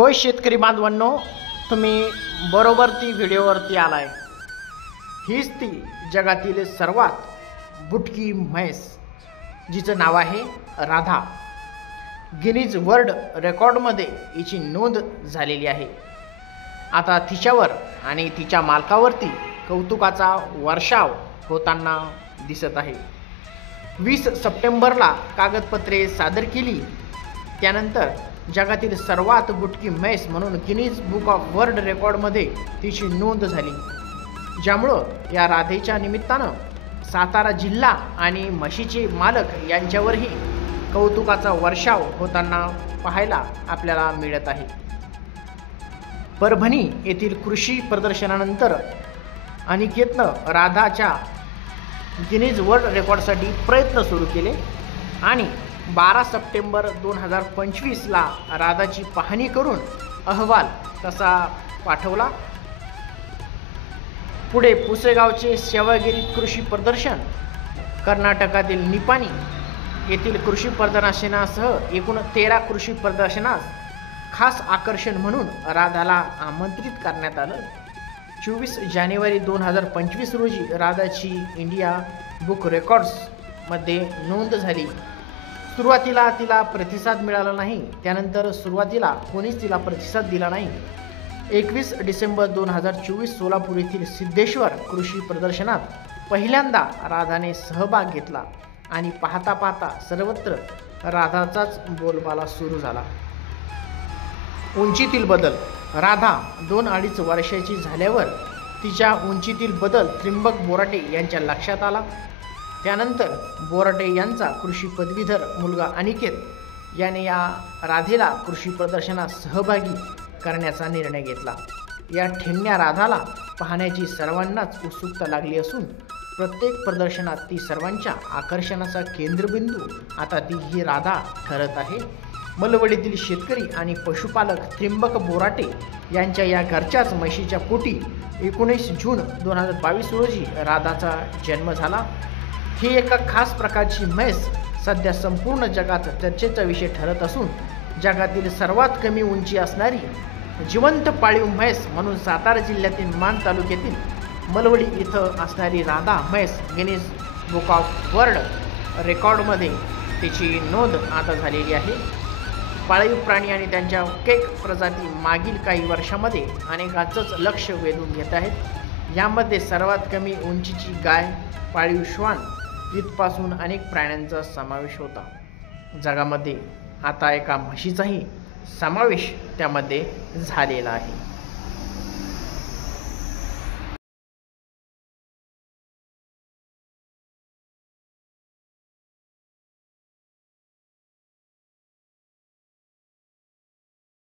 होय शेतकरी बांधवांनो, तुम्ही बरोबर ती व्हिडिओवरती आलाय। हीच ती जगातील सर्वात बुटकी म्हैस, जिचं नाव आहे राधा। गिनीज वर्ल्ड रेकॉर्डमध्ये हिची नोंद झालेली आहे। आता तिच्यावर आणि तिच्या मालकावरती कौतुकाचा वर्षाव होताना दिसत आहे। 20 सप्टेंबरला कागदपत्रे सादर केली, त्यानंतर जगातील सर्वात बुटकी म्हैस म्हणून गिनीज बुक ऑफ वर्ल्ड रेकॉर्डमध्ये तिची नोंद झाली, ज्यामुळं या राधेच्या निमित्तानं सातारा जिल्हा आणि म्हशीचे मालक यांच्यावरही कौतुकाचा वर्षाव होताना पाहायला आपल्याला मिळत आहे। परभणी येथील कृषी प्रदर्शनानंतर अनिकेतनं राधाच्या गिनीज वर्ल्ड रेकॉर्डसाठी प्रयत्न सुरू केले आणि 12 सप्टेंबर 2025ला राधाची पाहणी करून अहवाल तसा पाठवला। पुढे पुसेगावचे सेवागिरी कृषी प्रदर्शन, कर्नाटकातील निपाणी येथील कृषी प्रदर्शनासह एकूण 13 कृषी प्रदर्शनास खास आकर्षण म्हणून राधाला आमंत्रित करण्यात आलं। 24 जानेवारी 2025 रोजी राधाची इंडिया बुक रेकॉर्ड्समध्ये नोंद झाली। सुरुवातीला तिला प्रतिसाद मिळाला नाही, त्यानंतर सुरुवातीला कोणीच तिला प्रतिसाद दिला नाही। 21 डिसेंबर 2024 सोलापूर येथील सिद्धेश्वर कृषी प्रदर्शनात पहिल्यांदा राधाने सहभाग घेतला आणि पाहता पाहता सर्वत्र राधाचाच बोलबाला सुरू झाला। उंचीतील बदल, राधा 2-2.5 वर्षाची झाल्यावर तिच्या उंचीतील बदल त्रिंबक बोराटे यांच्या लक्षात आला। त्यानंतर बोराटे यांचा कृषी पदवीधर मुलगा अनिकेत याने या राधेला कृषी प्रदर्शनात सहभागी करण्याचा निर्णय घेतला। या ठेंगण्या राधाला पाहण्याची सर्वांनाच उत्सुकता लागली असून प्रत्येक प्रदर्शनात ती सर्वांच्या आकर्षणाचा केंद्रबिंदू आता ती ही राधा ठरत आहे। मलवडीतील शेतकरी आणि पशुपालक त्रिंबक बोराटे यांच्या या घरच्याच म्हशीच्या पोटी 19 जून 2022 रोजी राधाचा जन्म झाला। ही एका खास प्रकारची म्हैस सध्या संपूर्ण जगात चर्चेचा विषय ठरत असून जगातील सर्वात कमी उंची असणारी जिवंत पाळीव म्हैस म्हणून सातारा जिल्ह्यातील मान तालुक्यातील मलवडी इथं असणारी राधा म्हैस गिनीज बुक ऑफ वर्ल्ड रेकॉर्डमध्ये तिची नोंद आता झालेली आहे। पाळीव प्राणी आणि त्यांच्या केक प्रजाती मागील काही वर्षांमध्ये अनेकांचंच लक्ष वेधून घेत आहेत। यामध्ये सर्वात कमी उंचीची गाय, पाळीव श्वान इथपासून अनेक प्राण्यांचा समावेश होता। जगामध्ये आता एका म्हशीचाही समावेश त्यामध्ये झालेला आहे।